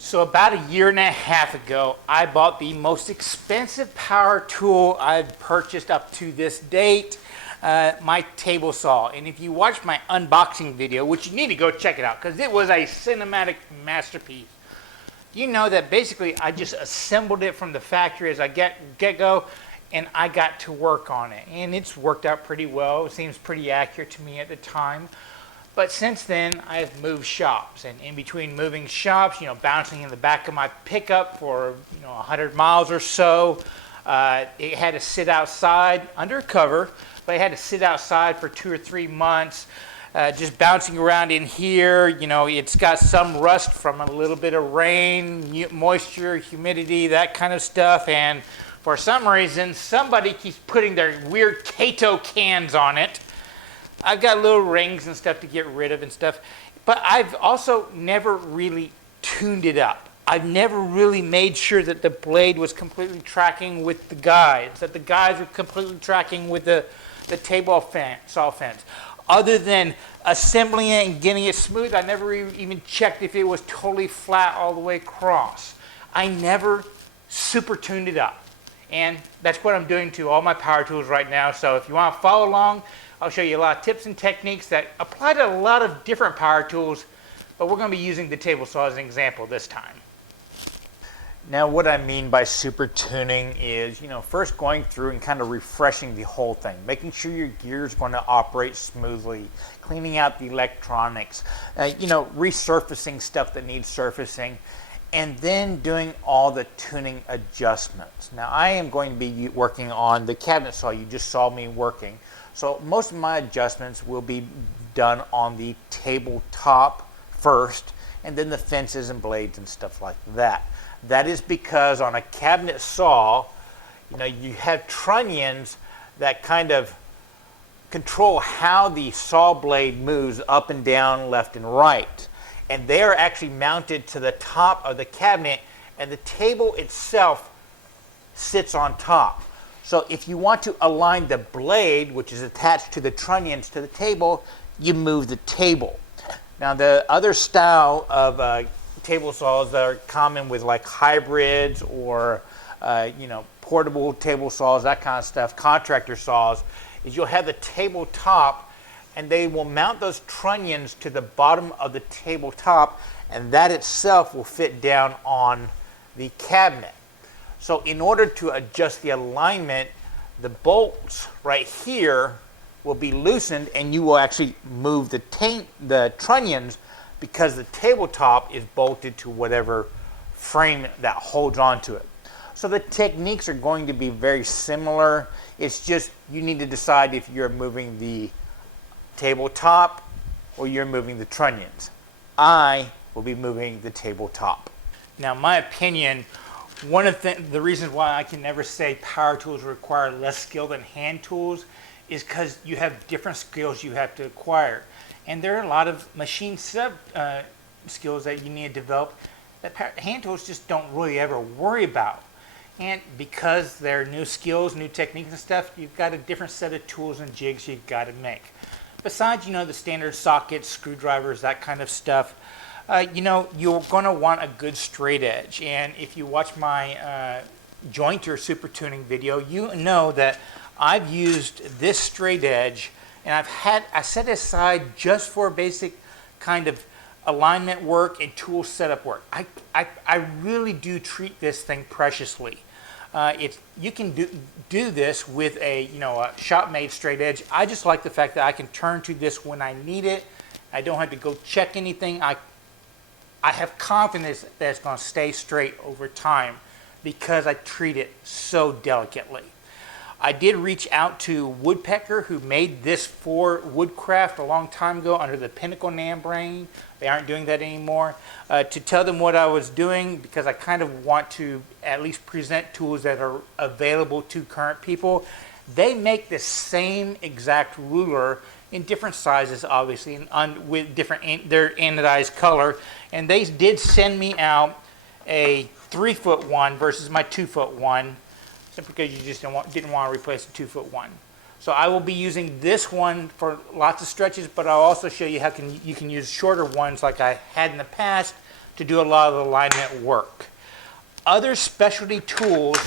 So about a year and a half ago, I bought the most expensive power tool I've purchased up to this date, my table saw. And if you watch my unboxing video, which you need to go check it out because it was a cinematic masterpiece, you know that basically I just assembled it from the factory as I get-go, and I got to work on it. And it's worked out pretty well. It seems pretty accurate to me at the time. But since then, I've moved shops, and in between moving shops, bouncing in the back of my pickup for 100 miles or so, it had to sit outside under cover, but it had to sit outside for 2 or 3 months, just bouncing around in here. It's got some rust from a little bit of rain, moisture, humidity, that kind of stuff, and for some reason, somebody keeps putting their weird Kato cans on it. I've got little rings and stuff to get rid of and stuff, but I've also never really tuned it up. I've never really made sure that the blade was completely tracking with the guides, that the guides were completely tracking with the table saw fence. Other than assembling it and getting it smooth, I never even checked if it was totally flat all the way across. I never super tuned it up. And that's what I'm doing to all my power tools right now. So if you want to follow along, I'll show you a lot of tips and techniques that apply to a lot of different power tools, but we're going to be using the table saw as an example this time. Now what I mean by super tuning is, first going through and kind of refreshing the whole thing, making sure your gear is going to operate smoothly, cleaning out the electronics, resurfacing stuff that needs surfacing, and then doing all the tuning adjustments. Now I am going to be working on the cabinet saw you just saw me working. So most of my adjustments will be done on the tabletop first, and then the fences and blades and stuff like that. That is because on a cabinet saw, you have trunnions that kind of control how the saw blade moves up and down, left and right. And they are actually mounted to the top of the cabinet, and the table itself sits on top. So if you want to align the blade, which is attached to the trunnions to the table, you move the table. Now the other style of table saws that are common with like hybrids or portable table saws, that kind of stuff, contractor saws, is you'll have the tabletop and they will mount those trunnions to the bottom of the tabletop, and that itself will fit down on the cabinet. So in order to adjust the alignment, the bolts right here will be loosened, and you will actually move the trunnions because the tabletop is bolted to whatever frame that holds onto it. So the techniques are going to be very similar. It's just you need to decide if you're moving the tabletop or you're moving the trunnions. I will be moving the tabletop. Now, my opinion, one of the reasons why I can never say power tools require less skill than hand tools is because you have different skills you have to acquire. And there are a lot of machine skills that you need to develop that hand tools just don't really ever worry about. And because they're new skills, new techniques and stuff, you've got a different set of tools and jigs you've got to make. Besides, the standard sockets, screwdrivers, that kind of stuff, you're going to want a good straight edge. And if you watch my jointer super tuning video, you know that I've used this straight edge, and I set it aside just for basic kind of alignment work and tool setup work. I really do treat this thing preciously. You can do this with a shop-made straight edge. I just like the fact that I can turn to this when I need it. I don't have to go check anything. I have confidence that it's going to stay straight over time because I treat it so delicately. I did reach out to Woodpecker, who made this for Woodcraft a long time ago under the Pinnacle name brand. They aren't doing that anymore. To tell them what I was doing, because I kind of want to at least present tools that are available to current people. They make the same exact ruler in different sizes, obviously, and with different their anodized color. And they did send me out a 3-foot one versus my 2-foot one, simply because you just didn't want to replace the 2-foot one. So I will be using this one for lots of stretches, but I'll also show you how you can use shorter ones like I had in the past to do a lot of the alignment work. Other specialty tools,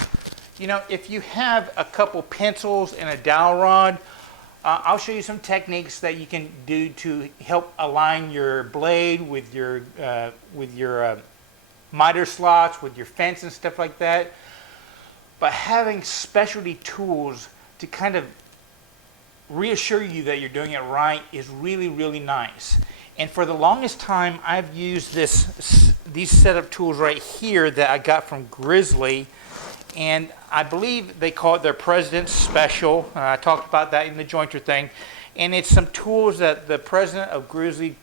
you know, if you have a couple pencils and a dowel rod, I'll show you some techniques that you can do to help align your blade with your miter slots, with your fence and stuff like that. But having specialty tools to kind of reassure you that you're doing it right is really, really nice. And for the longest time, I've used these setup tools right here that I got from Grizzly. And I believe they call it their President's Special. I talked about that in the jointer thing. And it's some tools that the president of Grizzly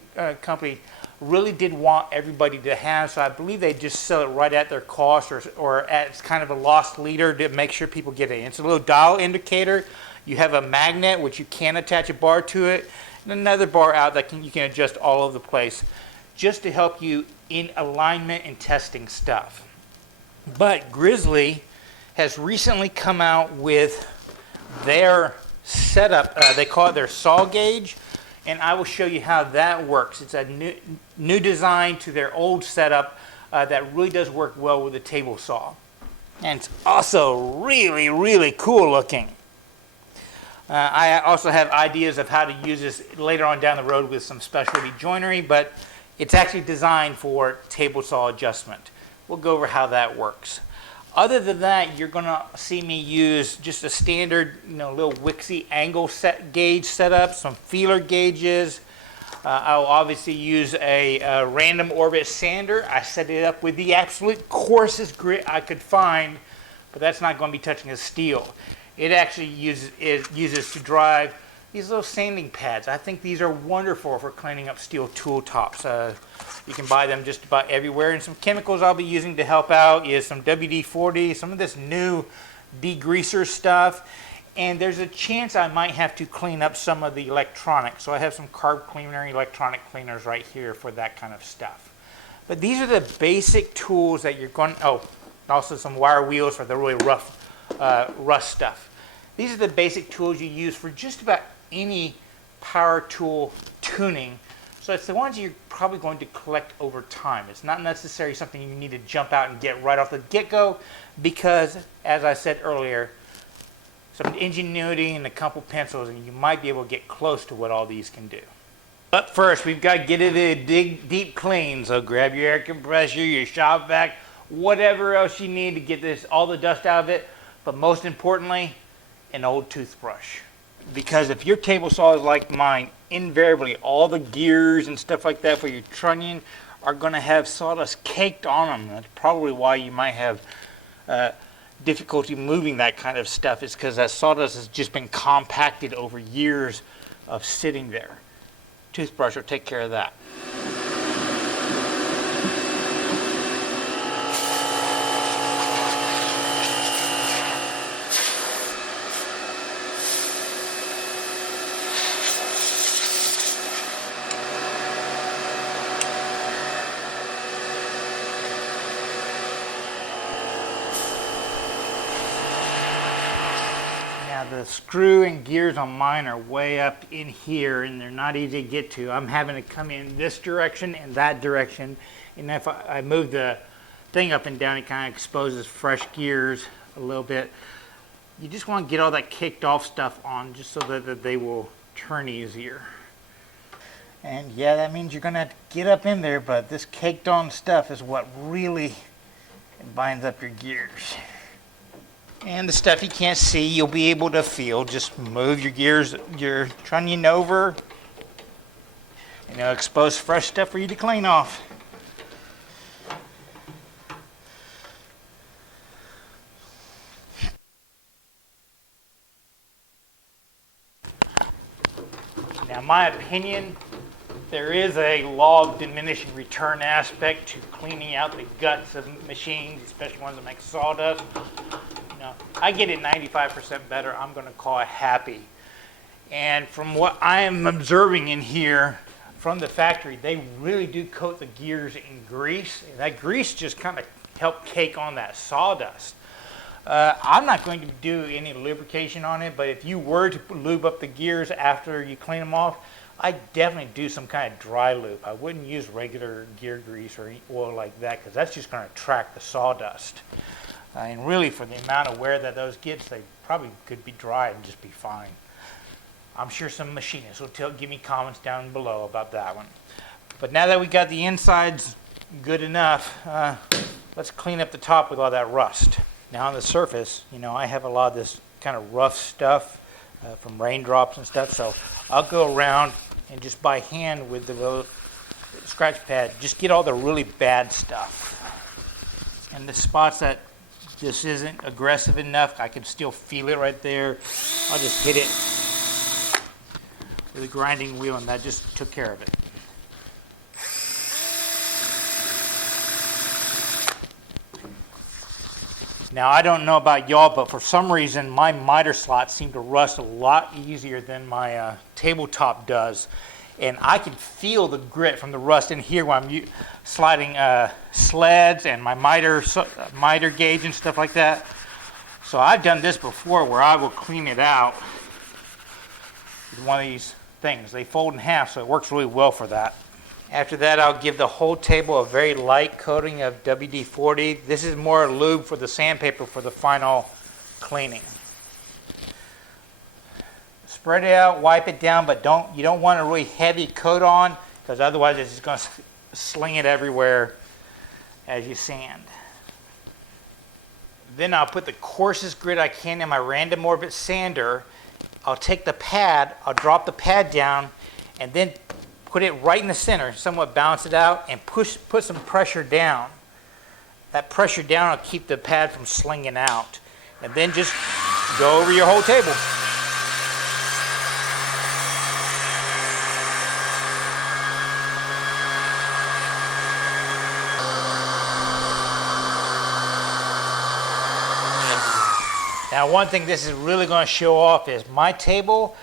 Company really did want everybody to have. So I believe they just sell it right at their cost, or as kind of a lost leader to make sure people get it. It's a little dial indicator. You have a magnet, which you can attach a bar to it, and another bar out that you can adjust all over the place, just to help you in alignment and testing stuff. But Grizzly has recently come out with their setup. They call it their saw gauge, and I will show you how that works. It's a new design to their old setup that really does work well with a table saw. And it's also really, really cool looking. I also have ideas of how to use this later on down the road with some specialty joinery, but it's actually designed for table saw adjustment. We'll go over how that works. Other than that, you're going to see me use just a standard, little Wixie angle gauge setup, some feeler gauges. I'll obviously use a random orbit sander. I set it up with the absolute coarsest grit I could find, but that's not going to be touching the steel. It actually uses to drive these little sanding pads. I think these are wonderful for cleaning up steel tool tops. You can buy them just about everywhere. And some chemicals I'll be using to help out is some WD-40, some of this new degreaser stuff. And there's a chance I might have to clean up some of the electronics. So I have some carb cleaner, electronic cleaners right here for that kind of stuff. But these are the basic tools that you're going, also some wire wheels for the really rough rust stuff. These are the basic tools you use for just about any power tool tuning. So it's the ones you're probably going to collect over time. It's not necessarily something you need to jump out and get right off the get-go, because, as I said earlier, some ingenuity and a couple pencils and you might be able to get close to what all these can do. But first, we've got to get it a deep clean. So grab your air compressor, your shop vac, whatever else you need to get all the dust out of it. But most importantly, an old toothbrush. Because if your table saw is like mine, invariably all the gears and stuff like that for your trunnion are going to have sawdust caked on them. That's probably why you might have difficulty moving that kind of stuff, is because that sawdust has just been compacted over years of sitting there. Toothbrush will take care of that. The screw and gears on mine are way up in here and they're not easy to get to. I'm having to come in this direction and that direction, and if I move the thing up and down, it kind of exposes fresh gears a little bit. You just want to get all that kicked off stuff on just so that they will turn easier. And yeah, that means you're going to have to get up in there, but this caked on stuff is what really binds up your gears. And the stuff you can't see, you'll be able to feel. Just move your gears, your trunnion over, and it'll expose fresh stuff for you to clean off. Now, in my opinion, there is a law of diminishing return aspect to cleaning out the guts of machines, especially ones that make sawdust. I get it 95% better. I'm going to call it happy. And from what I am observing in here from the factory, they really do coat the gears in grease. And that grease just kind of helps cake on that sawdust. I'm not going to do any lubrication on it, but if you were to lube up the gears after you clean them off, I definitely do some kind of dry lube. I wouldn't use regular gear grease or any oil like that because that's just going to attract the sawdust. And really, for the amount of wear that those gets, they probably could be dry and just be fine. I'm sure some machinists will give me comments down below about that one. But now that we got the insides good enough, let's clean up the top with all that rust. Now on the surface, you know, I have a lot of this kind of rough stuff from raindrops and stuff, so I'll go around and just by hand with the scratch pad, just get all the really bad stuff. And the spots that this isn't aggressive enough, I can still feel it right there. I'll just hit it with a grinding wheel, and that just took care of it. Now, I don't know about y'all, but for some reason, my miter slots seem to rust a lot easier than my tabletop does. And I can feel the grit from the rust in here when I'm sliding sleds and my miter gauge and stuff like that. So I've done this before where I will clean it out with one of these things. They fold in half, so it works really well for that. After that, I'll give the whole table a very light coating of WD-40. This is more lube for the sandpaper for the final cleaning. Spread it out, wipe it down, but you don't want a really heavy coat on because otherwise it's just going to sling it everywhere as you sand. Then I'll put the coarsest grit I can in my random orbit sander. I'll take the pad, I'll drop the pad down, and then put it right in the center, somewhat balance it out, and put some pressure down. That pressure down will keep the pad from slinging out. And then just go over your whole table. Now, one thing this is really going to show off is my table,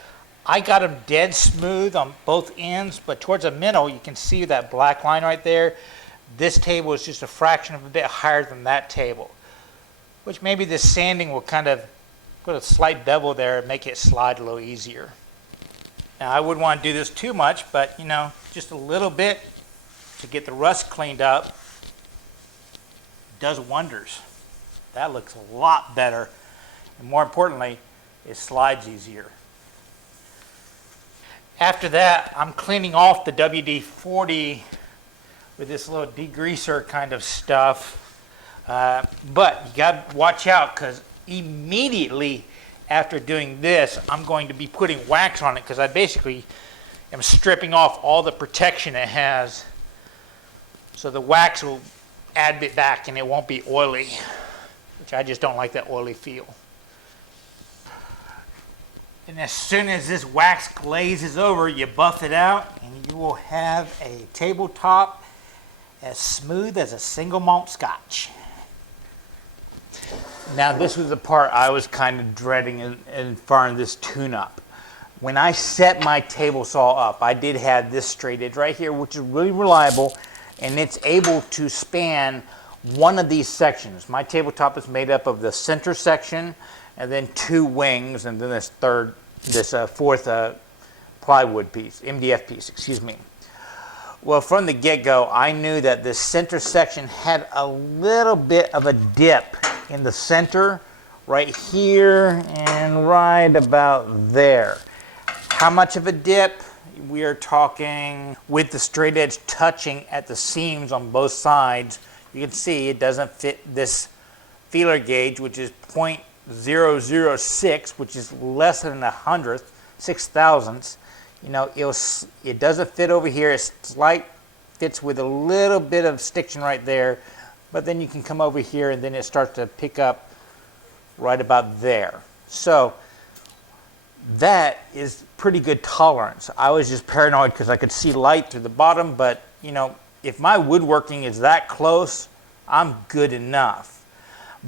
I got them dead smooth on both ends, but towards the middle, you can see that black line right there. This table is just a fraction of a bit higher than that table, which maybe this sanding will kind of put a slight bevel there and make it slide a little easier. Now, I wouldn't want to do this too much, but, you know, just a little bit to get the rust cleaned up does wonders. That looks a lot better, and more importantly, it slides easier. After that, I'm cleaning off the WD-40 with this little degreaser kind of stuff. But you got to watch out because immediately after doing this, I'm going to be putting wax on it because I basically am stripping off all the protection it has. So the wax will add it back and it won't be oily, which I just don't like that oily feel. And as soon as this wax glazes over, you buff it out, and you will have a tabletop as smooth as a single malt scotch. Now, this was the part I was kind of dreading in front of this tune-up. When I set my table saw up, I did have this straight edge right here, which is really reliable, and it's able to span one of these sections. My tabletop is made up of the center section, and then two wings, and then this fourth plywood piece, MDF piece, excuse me. Well, from the get-go, I knew that this center section had a little bit of a dip in the center, right here and right about there. How much of a dip? We are talking with the straight edge touching at the seams on both sides. You can see it doesn't fit this feeler gauge, which is 0.006, which is less than a hundredth, 6,000ths. You know, it doesn't fit over here. It's slight, fits with a little bit of stiction right there, but then you can come over here and then it starts to pick up right about there. So that is pretty good tolerance. I was just paranoid because I could see light through the bottom, but you know, if my woodworking is that close, I'm good enough.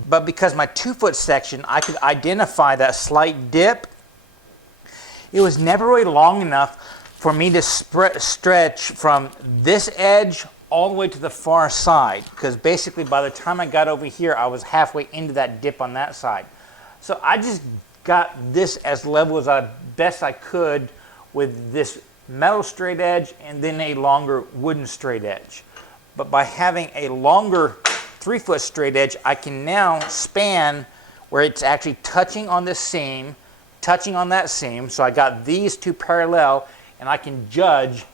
But because my 2-foot section, I could identify that slight dip, it was never really long enough for me to stretch from this edge all the way to the far side, because basically by the time I got over here, I was halfway into that dip on that side. So I just got this as level as best I could with this metal straight edge and then a longer wooden straight edge. But by having a longer 3-foot straight edge, I can now span where it's actually touching on this seam, touching on that seam. So I got these two parallel, and I can judge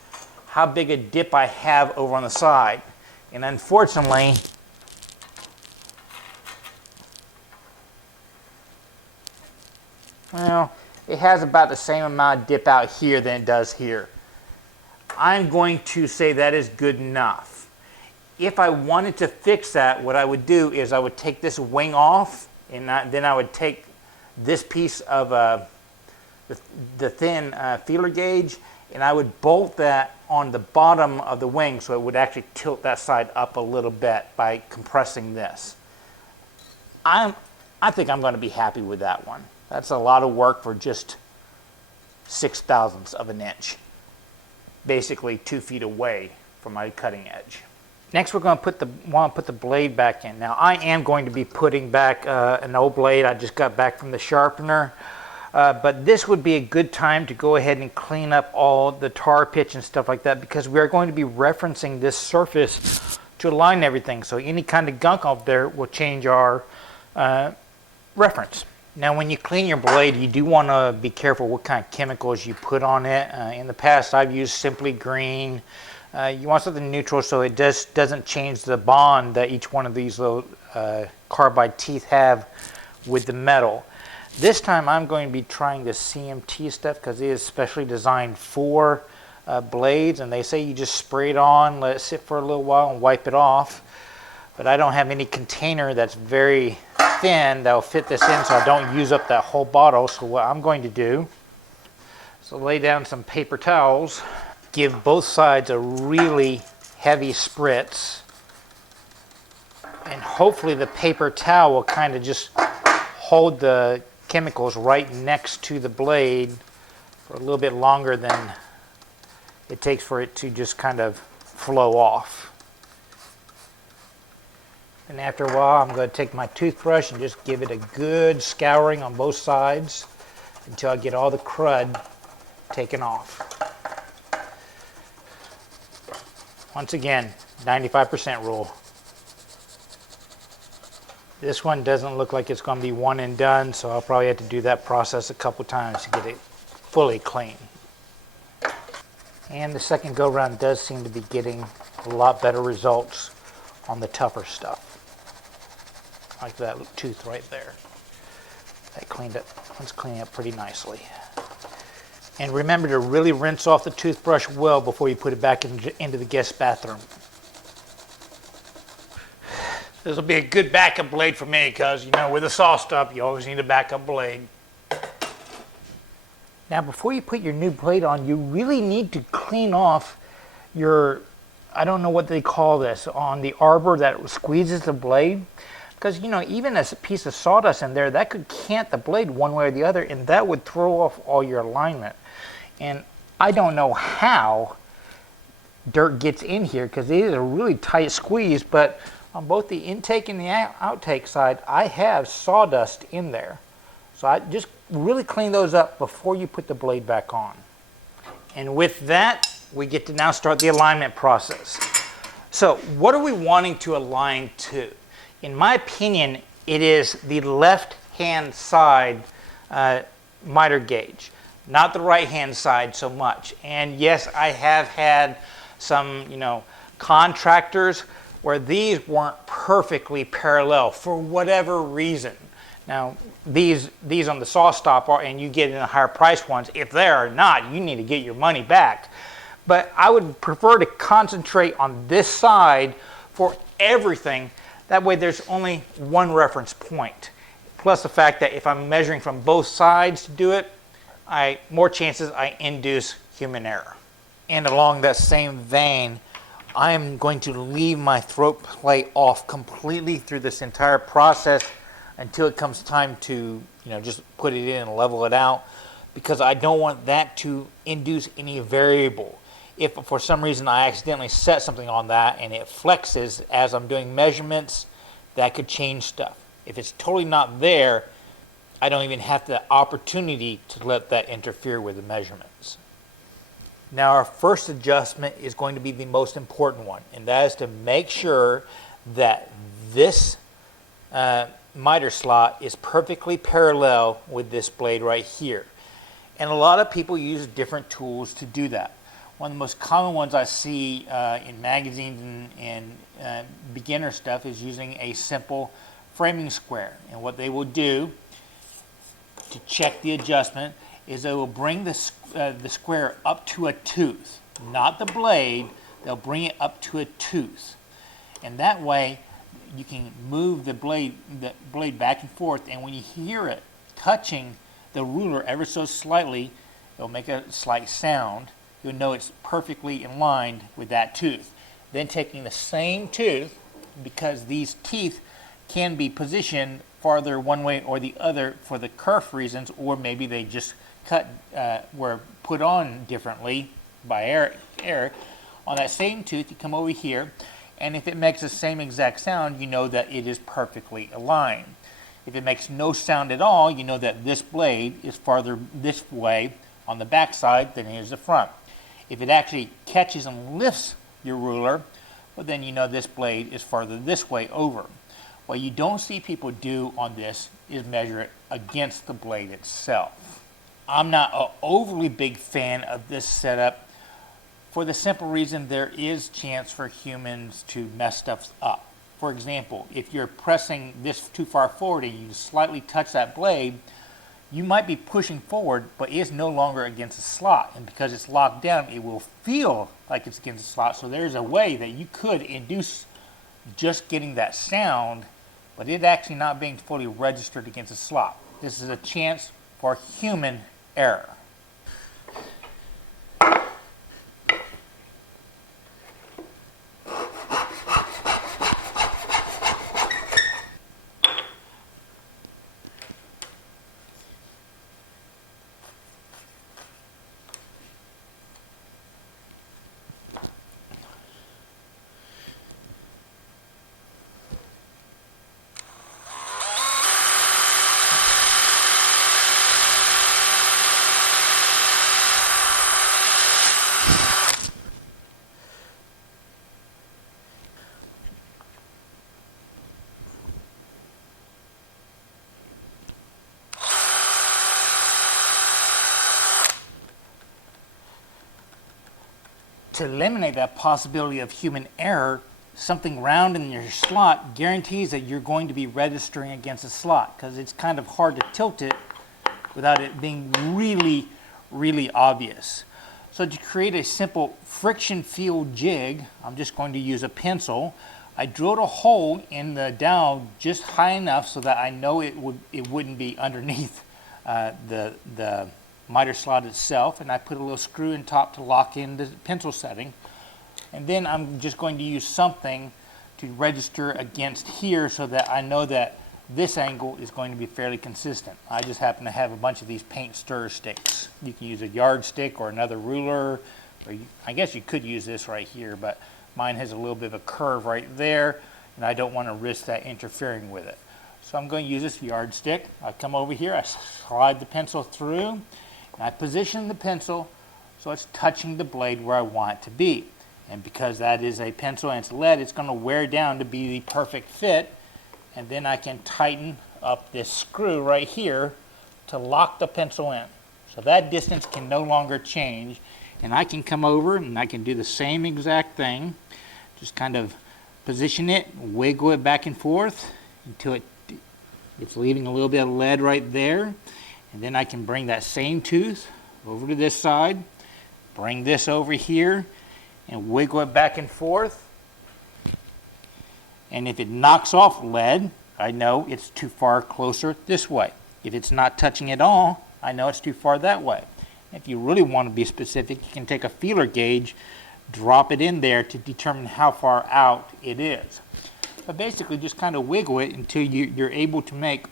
how big a dip I have over on the side. And unfortunately, well, it has about the same amount of dip out here than it does here. I'm going to say that is good enough. If I wanted to fix that, what I would do is I would take this wing off, and then I would take this piece of the thin feeler gauge, and I would bolt that on the bottom of the wing so it would actually tilt that side up a little bit by compressing this. I think I'm going to be happy with that one. That's a lot of work for just 6/1000ths of an inch. Basically 2 feet away from my cutting edge. Next, we're going to put the blade back in. Now, I am going to be putting back an old blade I just got back from the sharpener, but this would be a good time to go ahead and clean up all the tar pitch and stuff like that, because we are going to be referencing this surface to align everything. So any kind of gunk up there will change our reference. Now, when you clean your blade, you do want to be careful what kind of chemicals you put on it. In the past, I've used Simply Green. You want something neutral so it just doesn't change the bond that each one of these little carbide teeth have with the metal. This time, I'm going to be trying the CMT stuff because it is specially designed for blades, and they say you just spray it on, let it sit for a little while, and wipe it off. But I don't have any container that's very thin that will fit this in, so I don't use up that whole bottle. So what I'm going to do is lay down some paper towels, give both sides a really heavy spritz, and hopefully the paper towel will kind of just hold the chemicals right next to the blade for a little bit longer than it takes for it to just kind of flow off. And after a while, I'm going to take my toothbrush and just give it a good scouring on both sides until I get all the crud taken off. Once again, 95% rule. This one doesn't look like it's going to be one and done, so I'll probably have to do that process a couple times to get it fully clean. And the second go round does seem to be getting a lot better results on the tougher stuff. Like that tooth right there. That cleaned up, it's cleaning up pretty nicely. And remember to really rinse off the toothbrush well before you put it back into the guest bathroom. This will be a good backup blade for me because, you know, with a saw stop, you always need a backup blade. Now, before you put your new blade on, you really need to clean off your, I don't know what they call this, on the arbor that squeezes the blade. Because, you know, even a piece of sawdust in there, that could cant the blade one way or the other, and that would throw off all your alignment. And I don't know how dirt gets in here because it is a really tight squeeze, but on both the intake and the outtake side, I have sawdust in there. So I just really clean those up before you put the blade back on. And with that, we get to now start the alignment process. So what are we wanting to align to? In my opinion, it is the left-hand side miter gauge, not the right-hand side so much. And yes, I have had some, you know, contractors where these weren't perfectly parallel for whatever reason. Now, these on the saw stop are, and you get in the higher price ones. If they are not, you need to get your money back. But I would prefer to concentrate on this side for everything. That way there's only one reference point. Plus the fact that if I'm measuring from both sides to do it, more chances I induce human error. And along that same vein, I am going to leave my throat plate off completely through this entire process until it comes time to, you know, just put it in and level it out, because I don't want that to induce any variable. If for some reason I accidentally set something on that and it flexes as I'm doing measurements, that could change stuff. If it's totally not there, I don't even have the opportunity to let that interfere with the measurements. Now our first adjustment is going to be the most important one, and that is to make sure that this miter slot is perfectly parallel with this blade right here. And a lot of people use different tools to do that. One of the most common ones I see in magazines and beginner stuff is using a simple framing square. And what they will do to check the adjustment is they will bring the square up to a tooth, not the blade. They'll bring it up to a tooth, and that way you can move the blade back and forth. And when you hear it touching the ruler ever so slightly, it'll make a slight sound. You'll know it's perfectly in line with that tooth. Then taking the same tooth, because these teeth can be positioned farther one way or the other for the kerf reasons, or maybe they just were put on differently by error. On that same tooth, you come over here, and if it makes the same exact sound, you know that it is perfectly aligned. If it makes no sound at all, you know that this blade is farther this way on the back side than it is the front. If it actually catches and lifts your ruler, well, then you know this blade is farther this way over. What you don't see people do on this is measure it against the blade itself. I'm not an overly big fan of this setup for the simple reason there is chance for humans to mess stuff up. For example, if you're pressing this too far forward and you slightly touch that blade, you might be pushing forward, but it's no longer against the slot. And because it's locked down, it will feel like it's against the slot. So there's a way that you could induce just getting that sound, but it actually not being fully registered against the slot. This is a chance for human error. To eliminate that possibility of human error, something round in your slot guarantees that you're going to be registering against a slot, because it's kind of hard to tilt it without it being really, really obvious. So to create a simple friction field jig, I'm just going to use a pencil. I drilled a hole in the dowel just high enough so that I know it wouldn't be underneath the miter slot itself, and I put a little screw in top to lock in the pencil setting. And then I'm just going to use something to register against here so that I know that this angle is going to be fairly consistent. I just happen to have a bunch of these paint stir sticks. You can use a yardstick or another ruler, or I guess you could use this right here, but mine has a little bit of a curve right there, and I don't want to risk that interfering with it. So I'm going to use this yardstick. I come over here, I slide the pencil through, and I position the pencil so it's touching the blade where I want it to be. And because that is a pencil and it's lead, it's going to wear down to be the perfect fit. And then I can tighten up this screw right here to lock the pencil in. So that distance can no longer change. And I can come over and I can do the same exact thing. Just kind of position it, wiggle it back and forth until it's leaving a little bit of lead right there. And then I can bring that same tooth over to this side, bring this over here, and wiggle it back and forth. And if it knocks off lead, I know it's too far closer this way. If it's not touching at all, I know it's too far that way. If you really want to be specific, you can take a feeler gauge, drop it in there to determine how far out it is. But basically just kind of wiggle it until you're able to make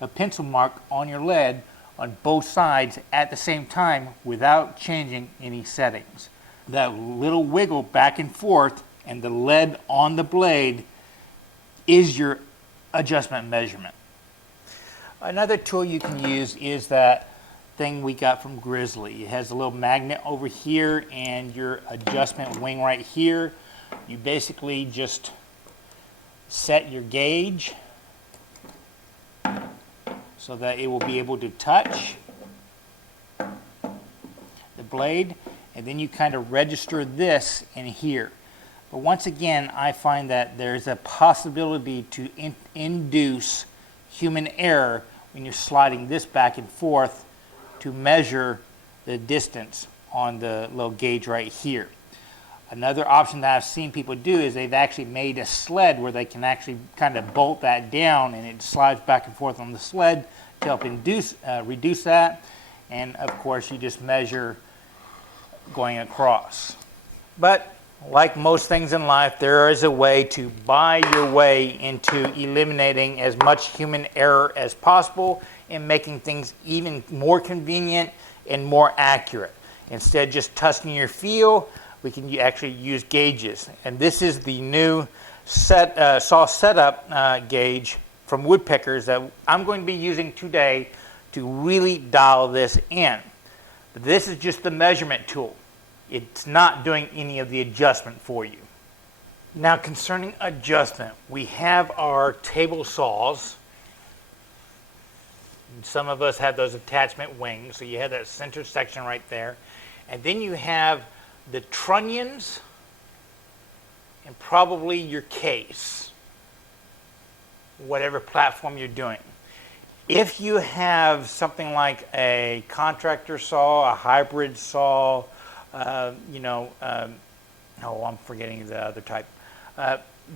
a pencil mark on your lead on both sides at the same time without changing any settings. That little wiggle back and forth and the lead on the blade is your adjustment measurement. Another tool you can use is that thing we got from Grizzly. It has a little magnet over here and your adjustment wing right here. You basically just set your gauge so that it will be able to touch the blade, and then you kind of register this in here. But once again, I find that there's a possibility to induce human error when you're sliding this back and forth to measure the distance on the little gauge right here. Another option that I've seen people do is they've actually made a sled where they can actually kind of bolt that down and it slides back and forth on the sled to help reduce that. And of course you just measure going across. But like most things in life, there is a way to buy your way into eliminating as much human error as possible and making things even more convenient and more accurate. Instead of just trusting your feel, we can actually use gauges. And this is the new saw setup gauge from Woodpeckers that I'm going to be using today to really dial this in. But this is just the measurement tool. It's not doing any of the adjustment for you. Now concerning adjustment, we have our table saws. Some of us have those attachment wings, so you have that center section right there. And then you have the trunnions and probably your case, whatever platform you're doing. If you have something like a contractor saw, a hybrid saw, I'm forgetting the other type.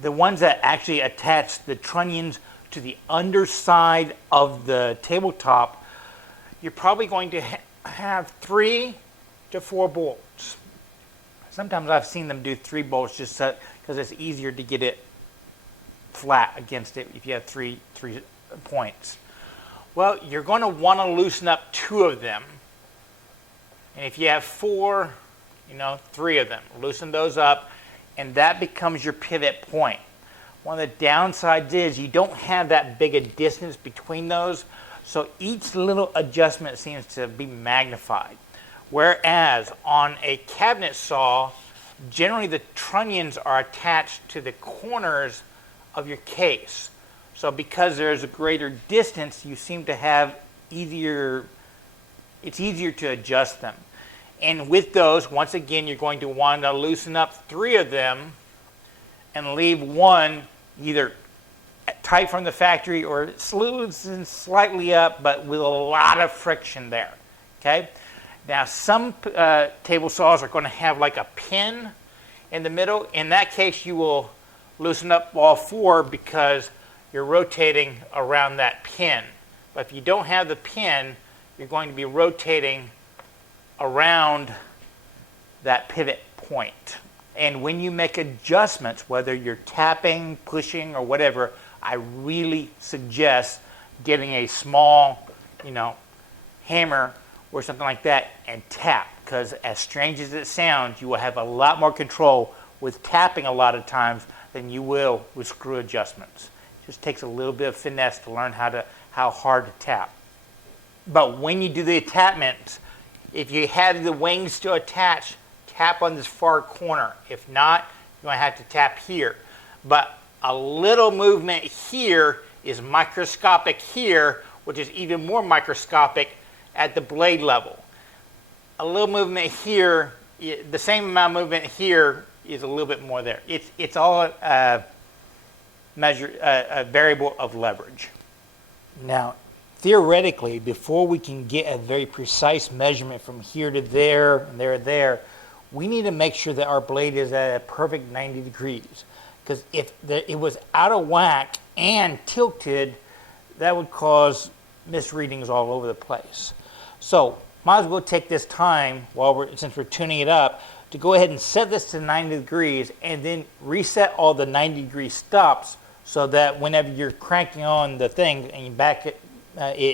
The ones that actually attach the trunnions to the underside of the tabletop, you're probably going to have 3 to 4 bolts. Sometimes I've seen them do 3 bolts just because it's easier to get it flat against it if you have three points. Well, you're going to want to loosen up 2 of them. And if you have 4, 3 of them, loosen those up, and that becomes your pivot point. One of the downsides is you don't have that big a distance between those, so each little adjustment seems to be magnified. Whereas on a cabinet saw, generally the trunnions are attached to the corners of your case. So because there's a greater distance, you seem to have it's easier to adjust them. And with those, once again, you're going to want to loosen up 3 of them and leave 1 either tight from the factory or loosened slightly up, but with a lot of friction there. Okay? Now, some table saws are going to have like a pin in the middle. In that case, you will loosen up all 4 because you're rotating around that pin. But if you don't have the pin, you're going to be rotating around that pivot point. And when you make adjustments, whether you're tapping, pushing, or whatever, I really suggest getting a small, hammer or something like that and tap, because as strange as it sounds, you will have a lot more control with tapping a lot of times than you will with screw adjustments. It just takes a little bit of finesse to learn how hard to tap. But when you do the attachments, if you have the wings still attached, tap on this far corner. If not, you're going to have to tap here. But a little movement here is microscopic here, which is even more microscopic at the blade level. A little movement here, the same amount of movement here is a little bit more there. It's all a variable of leverage. Now, theoretically, before we can get a very precise measurement from here to there and there to there, we need to make sure that our blade is at a perfect 90 degrees. Because if it was out of whack and tilted, that would cause misreadings all over the place. So, might as well take this time, since we're tuning it up, to go ahead and set this to 90 degrees and then reset all the 90 degree stops so that whenever you're cranking on the thing and you back it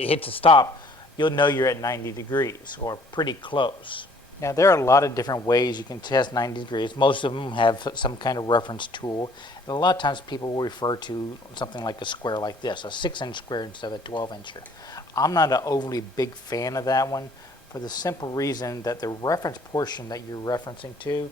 hits a stop, you'll know you're at 90 degrees or pretty close. Now there are a lot of different ways you can test 90 degrees. Most of them have some kind of reference tool. And a lot of times people will refer to something like a square like this, a 6-inch square instead of a 12-incher. I'm not an overly big fan of that one for the simple reason that the reference portion that you're referencing to,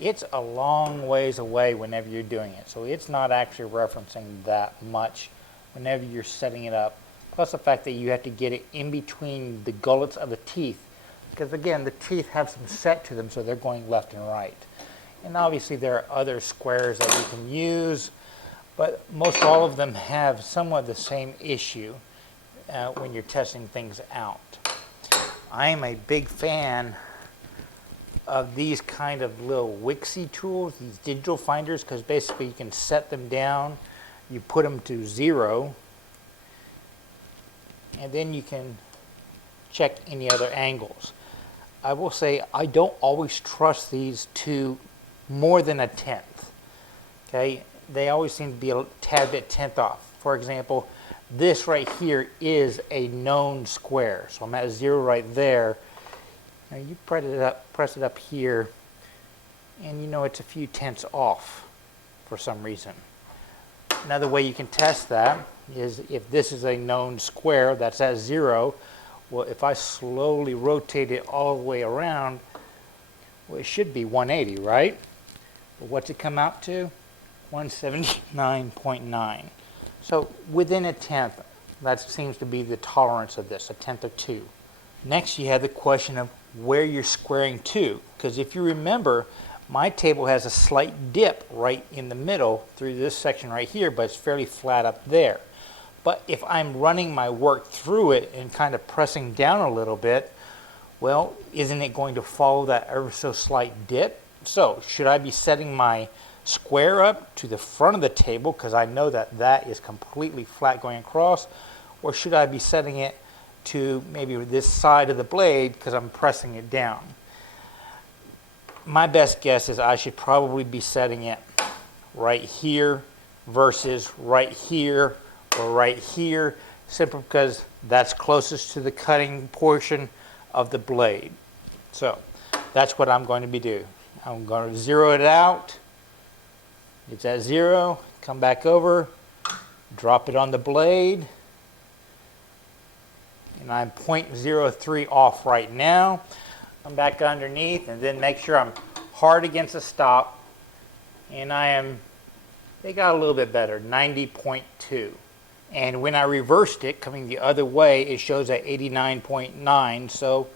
it's a long ways away whenever you're doing it. So it's not actually referencing that much whenever you're setting it up. Plus the fact that you have to get it in between the gullets of the teeth, because again, the teeth have some set to them, so they're going left and right. And obviously there are other squares that you can use, but most all of them have somewhat the same issue when you're testing things out. I am a big fan of these kind of little Wixie tools, these digital finders, because basically you can set them down, you put them to 0, and then you can check any other angles. I will say I don't always trust these to more than a tenth. Okay, they always seem to be a tad bit tenth off. For example, this right here is a known square, so I'm at 0 right there. Now you press it up here, and you know it's a few tenths off for some reason. Another way you can test that is if this is a known square that's at 0, well, if I slowly rotate it all the way around, well, it should be 180, right? But what's it come out to? 179.9. So within a tenth, that seems to be the tolerance of this, a tenth or two. Next, you have the question of where you're squaring to, because if you remember, my table has a slight dip right in the middle through this section right here, but it's fairly flat up there. But if I'm running my work through it and kind of pressing down a little bit, well, isn't it going to follow that ever so slight dip? So should I be setting my square up to the front of the table because I know that that is completely flat going across, or should I be setting it to maybe this side of the blade because I'm pressing it down? My best guess is I should probably be setting it right here versus right here or right here, simply because that's closest to the cutting portion of the blade. So that's what I'm going to be doing. I'm going to zero it out. It's at 0, come back over, drop it on the blade, and I'm 0.03 off right now. Come back underneath and then make sure I'm hard against the stop, and they got a little bit better, 90.2. And when I reversed it, coming the other way, it shows at 89.9, so,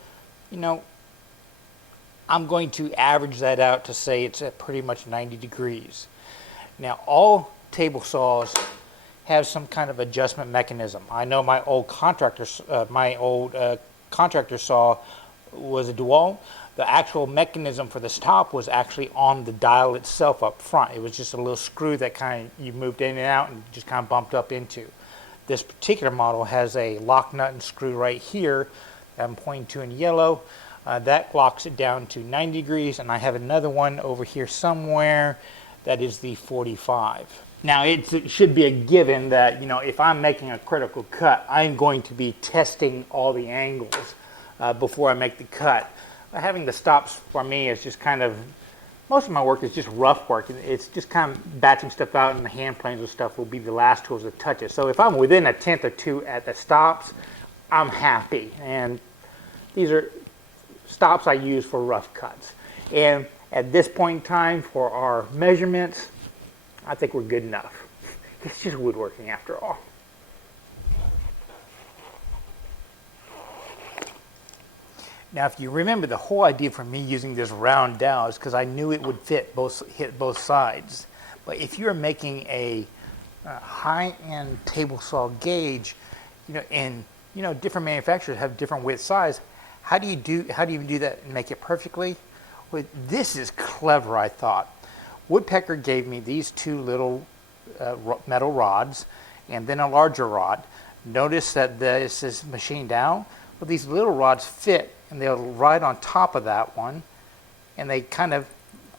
you know, I'm going to average that out to say it's at pretty much 90 degrees. Now, all table saws have some kind of adjustment mechanism. I know my old contractor saw was a dual. The actual mechanism for the stop was actually on the dial itself up front. It was just a little screw that kind of you moved in and out and just kind of bumped up into. This particular model has a lock nut and screw right here that I'm pointing to in yellow. That locks it down to 90 degrees, and I have another one over here somewhere that is the 45. Now it should be a given that, you know, if I'm making a critical cut, I'm going to be testing all the angles before I make the cut. Having the stops for me is just kind of, most of my work is just rough work. It's just kind of batching stuff out, and the hand planes and stuff will be the last tools to touch it. So if I'm within a tenth or two at the stops, I'm happy. And these are stops I use for rough cuts. And at this point in time, for our measurements, I think we're good enough. It's just woodworking after all. Now, if you remember, the whole idea for me using this round dowel is because I knew it would hit both sides. But if you're making a high-end table saw gauge, you know, and you know, different manufacturers have different width size, how do you do that and make it perfectly? Well, this is clever, I thought. Woodpecker gave me these two little metal rods and then a larger rod. Notice that this is machined down. Well, these little rods fit, and they'll ride on top of that one, and they kind of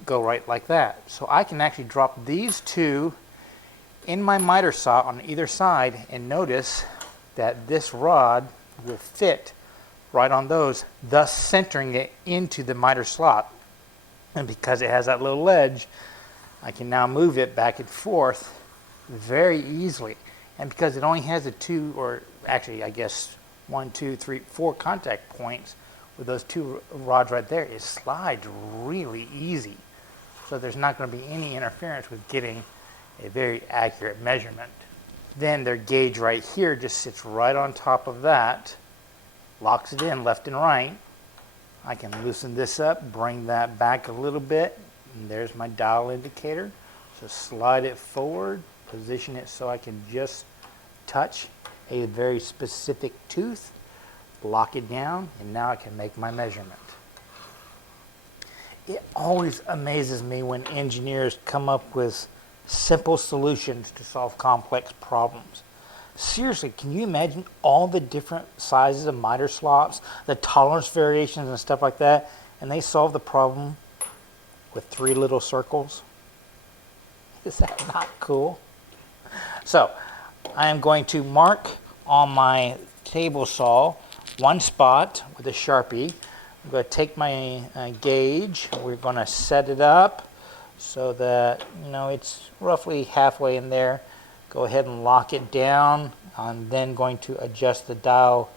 go right like that. So I can actually drop these two in my miter saw on either side, and notice that this rod will fit right on those, thus centering it into the miter slot. And because it has that little ledge, I can now move it back and forth very easily. And because it only has the two, or actually I guess 1, 2, 3, 4 contact points with those two rods right there, it slides really easy. So there's not going to be any interference with getting a very accurate measurement. Then their gauge right here just sits right on top of that, locks it in left and right. I can loosen this up, bring that back a little bit, and there's my dial indicator. So slide it forward, position it so I can just touch a very specific tooth, lock it down, and now I can make my measurement. It always amazes me when engineers come up with simple solutions to solve complex problems. Seriously, can you imagine all the different sizes of miter slots, the tolerance variations and stuff like that, and they solve the problem with 3 little circles? Is that not cool? So, I am going to mark on my table saw one spot with a Sharpie. I'm going to take my gauge. We're going to set it up so that, it's roughly halfway in there. Go ahead and lock it down. I'm then going to adjust the dial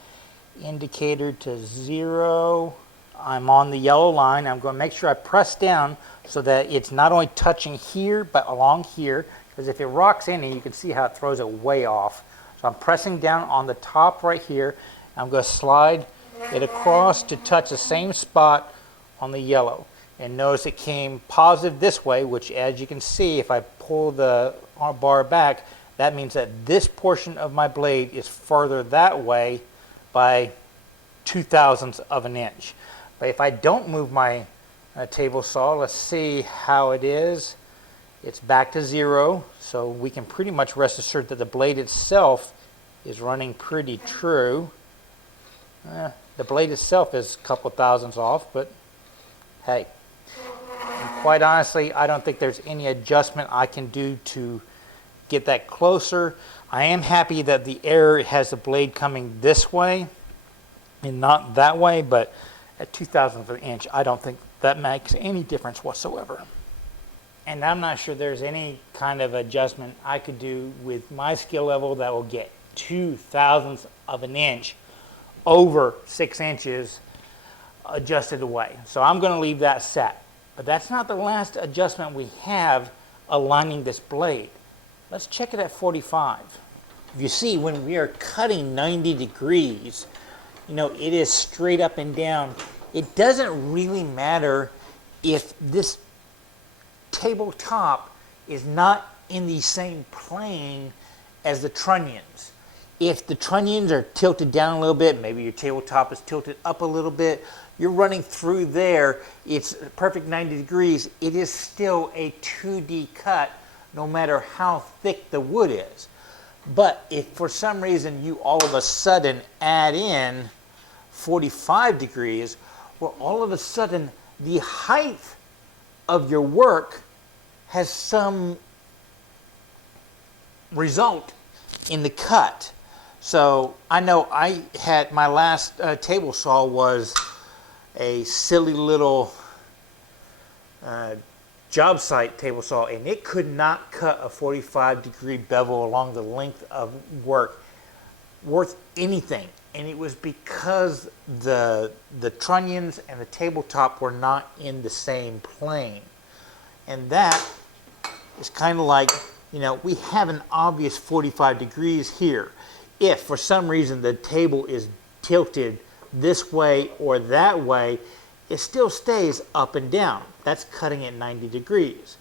indicator to 0. I'm on the yellow line. I'm going to make sure I press down so that it's not only touching here, but along here. Because if it rocks any, you can see how it throws it way off. So I'm pressing down on the top right here. I'm going to slide it across to touch the same spot on the yellow. And notice it came positive this way, which as you can see, if I pull the bar back, that means that this portion of my blade is further that way by 0.02 of an inch. But if I don't move my table saw, let's see how it is. It's back to 0, so we can pretty much rest assured that the blade itself is running pretty true. The blade itself is a couple thousandths off, but hey. And quite honestly, I don't think there's any adjustment I can do to get that closer. I am happy that the error has the blade coming this way and not that way, but at 0.02 of an inch, I don't think that makes any difference whatsoever. And I'm not sure there's any kind of adjustment I could do with my skill level that will get 0.02 of an inch over 6 inches adjusted away. So I'm going to leave that set. But that's not the last adjustment we have aligning this blade. Let's check it at 45. If you see, when we are cutting 90 degrees, it is straight up and down. It doesn't really matter if this tabletop is not in the same plane as the trunnions. If the trunnions are tilted down a little bit, maybe your tabletop is tilted up a little bit, you're running through there, it's a perfect 90 degrees, it is still a 2D cut no matter how thick the wood is. But if for some reason you all of a sudden add in 45 degrees, well, all of a sudden the height of your work has some result in the cut. So I know I had my last table saw was a silly little job site table saw, and it could not cut a 45-degree bevel along the length of work worth anything. And it was because the trunnions and the tabletop were not in the same plane. And that is kind of like, we have an obvious 45 degrees here. If for some reason the table is tilted this way or that way, it still stays up and down. That's cutting at 90 degrees.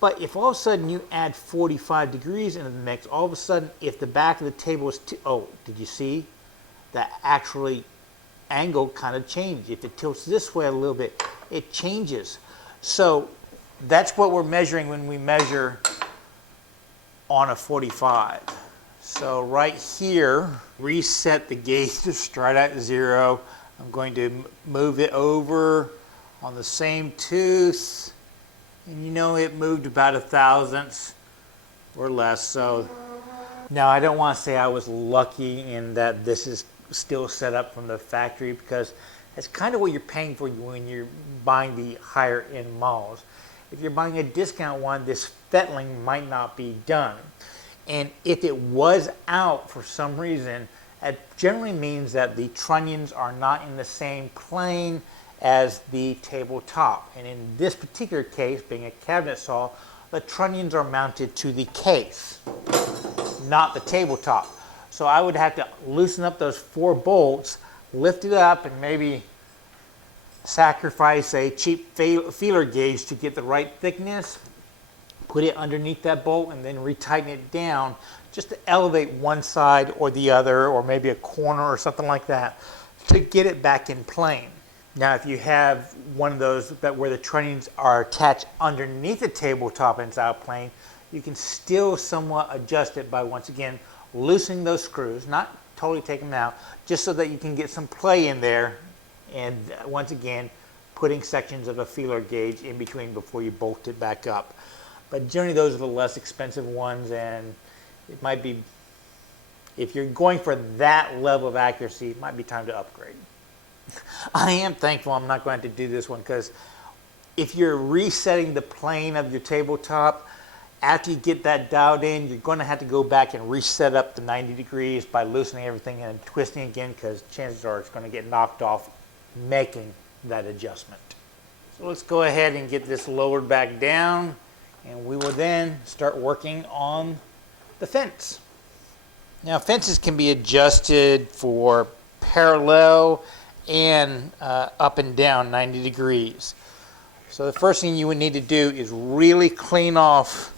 But if all of a sudden you add 45 degrees into the mix, all of a sudden if the back of the table is, did you see? That actually angle kind of changed. If it tilts this way a little bit, it changes. So that's what we're measuring when we measure on a 45. So right here, reset the gauge to start at 0. I'm going to move it over on the same tooth. And it moved about 1/1000th or less. So now I don't want to say I was lucky in that this is still set up from the factory, because that's kind of what you're paying for when you're buying the higher end models. If you're buying a discount one, this fettling might not be done. And if it was out for some reason, it generally means that the trunnions are not in the same plane as the tabletop. And in this particular case, being a cabinet saw, the trunnions are mounted to the case, not the tabletop. So I would have to loosen up those 4 bolts, lift it up, and maybe sacrifice a cheap feeler gauge to get the right thickness, put it underneath that bolt, and then retighten it down just to elevate one side or the other, or maybe a corner or something like that, to get it back in plane. Now, if you have one of those where the trunnions are attached underneath the tabletop and it's out of plane, you can still somewhat adjust it by, once again, loosening those screws, not totally taking them out, just so that you can get some play in there, and once again, putting sections of a feeler gauge in between before you bolt it back up. But generally those are the less expensive ones, and it might be, if you're going for that level of accuracy, it might be time to upgrade. I am thankful I'm not going to do this one, because if you're resetting the plane of your tabletop, after you get that dialed in, you're going to have to go back and reset up the 90 degrees by loosening everything and twisting again, because chances are it's going to get knocked off making that adjustment. So let's go ahead and get this lowered back down, and we will then start working on the fence. Now, fences can be adjusted for parallel and up and down 90 degrees. So the first thing you would need to do is really clean off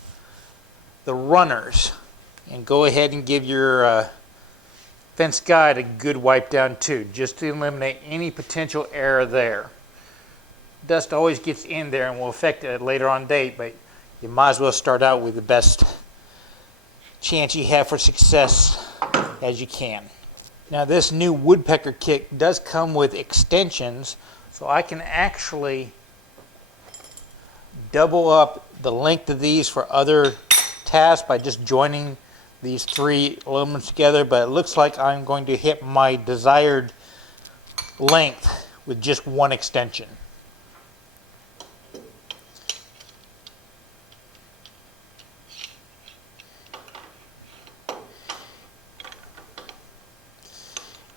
the runners, and go ahead and give your fence guide a good wipe down too, just to eliminate any potential error there. Dust always gets in there and will affect it later on date, but you might as well start out with the best chance you have for success as you can. Now, this new woodpecker kit does come with extensions, so I can actually double up the length of these for other tasks by just joining these 3 aluminums together, but it looks like I'm going to hit my desired length with just 1 extension.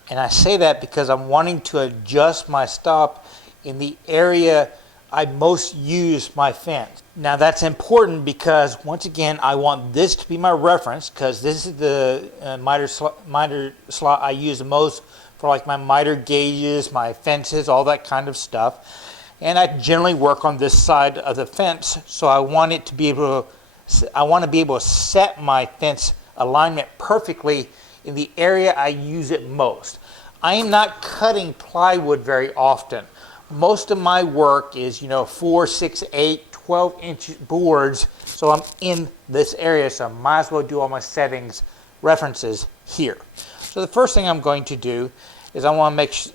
And I say that because I'm wanting to adjust my stop in the area I most use my fence. Now, that's important because, once again, I want this to be my reference, because this is the miter slot I use the most for like my miter gauges, my fences, all that kind of stuff. And I generally work on this side of the fence, so I want to be able to set my fence alignment perfectly in the area I use it most. I am not cutting plywood very often. Most of my work is, 4, 6, 8, 12-inch boards, so I'm in this area, so I might as well do all my settings references here. So the first thing I'm going to do is I want to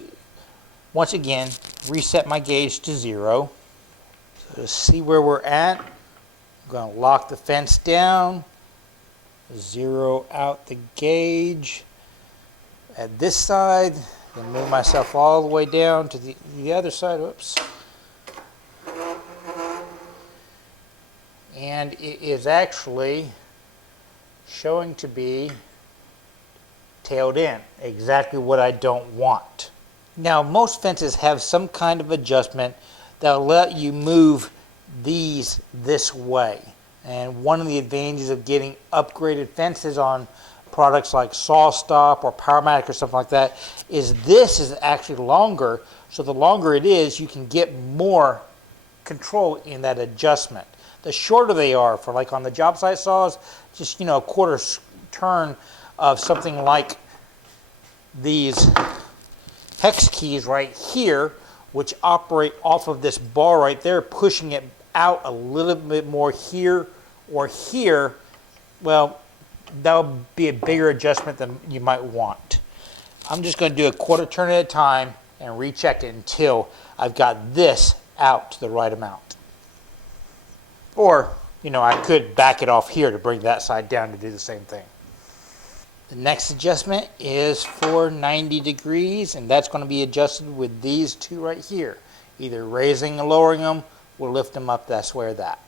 once again, reset my gauge to 0. So to see where we're at, I'm going to lock the fence down, 0 out the gauge at this side, then move myself all the way down to the other side. Whoops. And it is actually showing to be tailed in, exactly what I don't want. Now, most fences have some kind of adjustment that will let you move these this way. And one of the advantages of getting upgraded fences on products like SawStop or Powermatic or something like that is this is actually longer, so the longer it is, you can get more control in that adjustment. The shorter they are, for like on the job site saws, just a quarter turn of something like these hex keys right here, which operate off of this bar right there, pushing it out a little bit more here or here. Well, that'll be a bigger adjustment than you might want. I'm just going to do a quarter turn at a time and recheck it until I've got this out to the right amount. Or, I could back it off here to bring that side down to do the same thing. The next adjustment is for 90 degrees, and that's going to be adjusted with these two right here. Either raising or lowering them, we'll lift them up this way or that.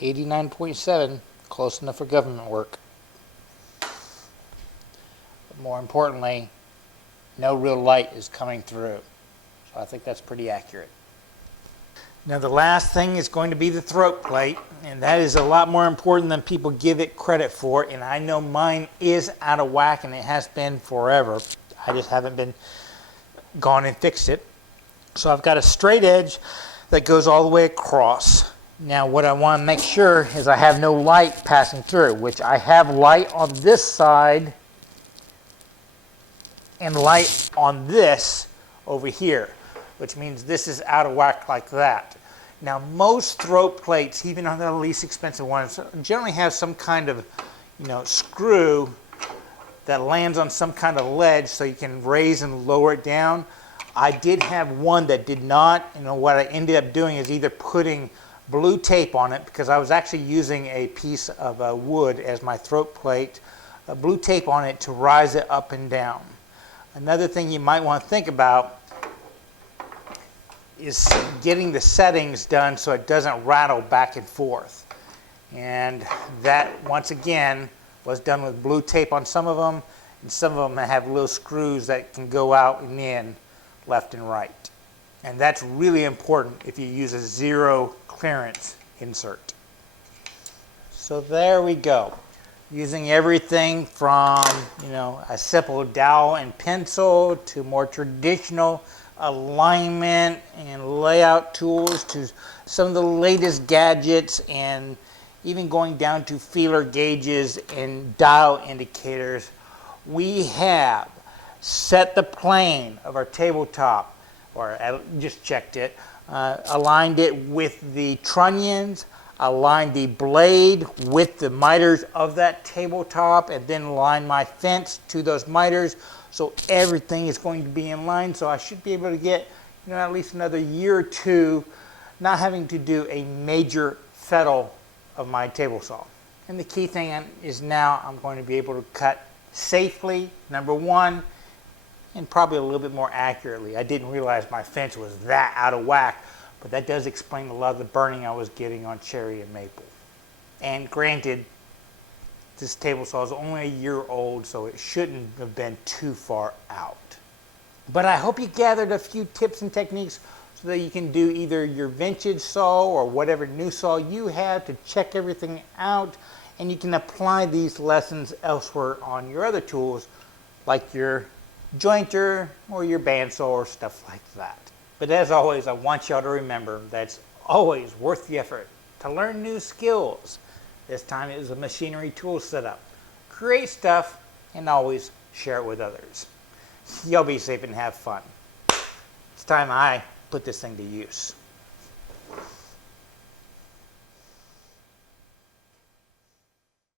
$89.7, close enough for government work. But more importantly, no real light is coming through. So I think that's pretty accurate. Now the last thing is going to be the throat plate, and that is a lot more important than people give it credit for, and I know mine is out of whack and it has been forever. I just haven't been gone and fixed it. So I've got a straight edge that goes all the way across. Now what I want to make sure is I have no light passing through, which I have light on this side and light on this over here, which means this is out of whack like that. Now most throat plates, even on the least expensive ones, generally have some kind of, screw that lands on some kind of ledge so you can raise and lower it down. I did have one that did not. What I ended up doing is either putting blue tape on it, because I was actually using a piece of wood as my throat plate, blue tape on it to rise it up and down. Another thing you might want to think about is getting the settings done so it doesn't rattle back and forth. And that, once again, was done with blue tape on some of them, and some of them have little screws that can go out and in left and right. And that's really important if you use a zero clearance insert. So there we go. Using everything from, a simple dowel and pencil to more traditional alignment and layout tools to some of the latest gadgets, and even going down to feeler gauges and dial indicators. We have set the plane of our tabletop, or I just checked it, aligned it with the trunnions, aligned the blade with the miters of that tabletop, and then aligned my fence to those miters. So everything is going to be in line. So I should be able to get at least another year or two not having to do a major fettle of my table saw. And the key thing is now I'm going to be able to cut safely, number one, and probably a little bit more accurately. I didn't realize my fence was that out of whack, but that does explain a lot of the burning I was getting on cherry and maple. And granted, this table saw is only a year old, so it shouldn't have been too far out. But I hope you gathered a few tips and techniques so that you can do either your vintage saw or whatever new saw you have to check everything out, and you can apply these lessons elsewhere on your other tools, like your jointer or your bandsaw or stuff like that. But as always, I want y'all to remember that it's always worth the effort to learn new skills. This time it was a machinery tool setup. Create stuff and always share it with others. Y'all be safe and have fun. It's time I put this thing to use.